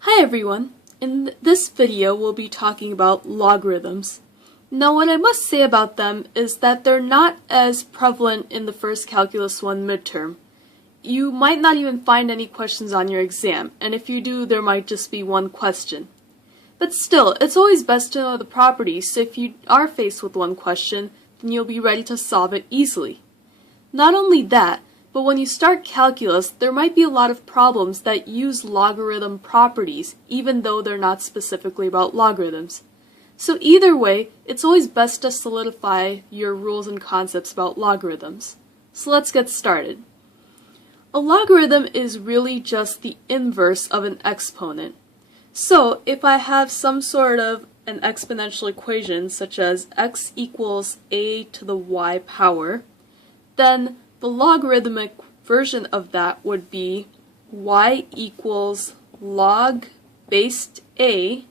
Hi everyone! In this video we'll be talking about logarithms. Now what I must say about them is that they're not as prevalent in the first Calculus 1 midterm. You might not even find any questions on your exam, and if you do, there might just be one question. But still, it's always best to know the properties, so if you are faced with one question, then you'll be ready to solve it easily. Not only that, but when you start calculus, there might be a lot of problems that use logarithm properties, even though they're not specifically about logarithms. So either way, it's always best to solidify your rules and concepts about logarithms. So let's get started. A logarithm is really just the inverse of an exponent. So if I have some sort of an exponential equation, such as x equals a to the y power, then the logarithmic version of that would be y equals log based a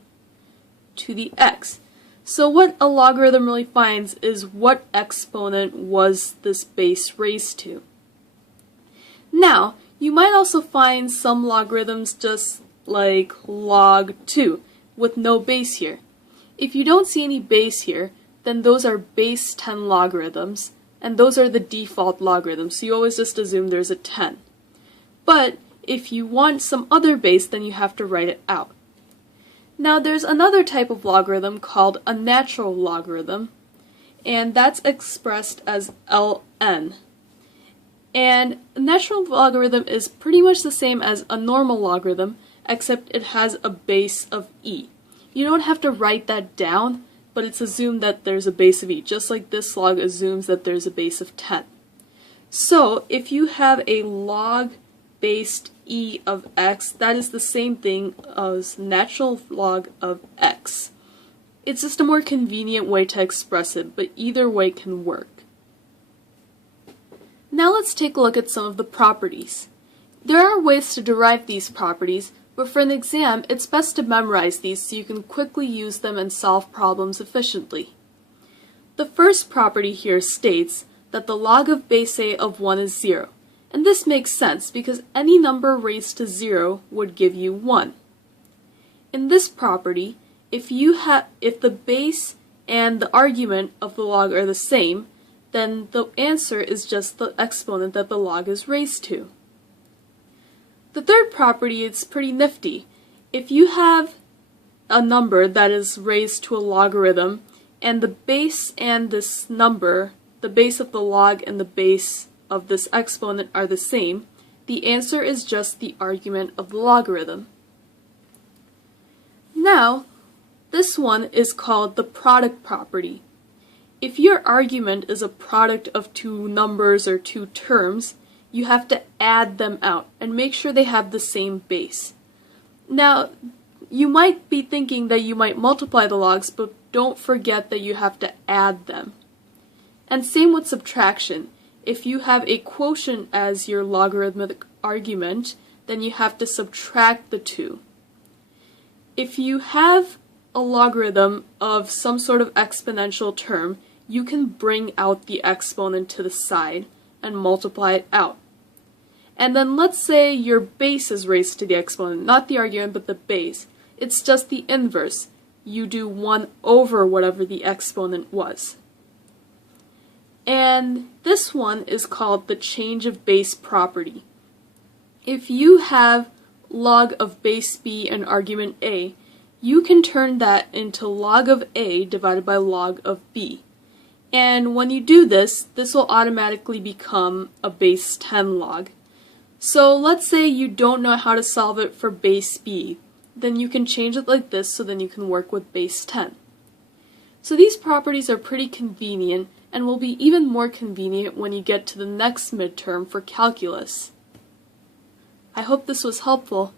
to the x. So what a logarithm really finds is what exponent was this base raised to. Now, you might also find some logarithms just like log 2 with no base here. If you don't see any base here, then those are base 10 logarithms, and those are the default logarithms, so you always just assume there's a 10. But if you want some other base, then you have to write it out. Now there's another type of logarithm called a natural logarithm, and that's expressed as ln. And a natural logarithm is pretty much the same as a normal logarithm, except it has a base of e. You don't have to write that down, but it's assumed that there's a base of e, just like this log assumes that there's a base of 10. So if you have a log based e of x, that is the same thing as natural log of x. It's just a more convenient way to express it, but either way can work. Now let's take a look at some of the properties. There are ways to derive these properties, but for an exam, it's best to memorize these so you can quickly use them and solve problems efficiently. The first property here states that the log of base a of 1 is 0, and this makes sense because any number raised to 0 would give you 1. In this property, if the base and the argument of the log are the same, then the answer is just the exponent that the log is raised to. The third property is pretty nifty. If you have a number that is raised to a logarithm, and the base and this number, the base of the log and the base of this exponent are the same, the answer is just the argument of the logarithm. Now, this one is called the product property. If your argument is a product of two numbers or two terms, you have to add them out and make sure they have the same base. Now, you might be thinking that you might multiply the logs, but don't forget that you have to add them. And same with subtraction. If you have a quotient as your logarithmic argument, then you have to subtract the two. If you have a logarithm of some sort of exponential term, you can bring out the exponent to the side and multiply it out. And then let's say your base is raised to the exponent, not the argument, but the base. It's just the inverse. You do 1 over whatever the exponent was. And this one is called the change of base property. If you have log of base b and argument a, you can turn that into log of a divided by log of b. And when you do this, this will automatically become a base 10 log. So let's say you don't know how to solve it for base b, then you can change it like this so then you can work with base 10. So these properties are pretty convenient and will be even more convenient when you get to the next midterm for calculus. I hope this was helpful.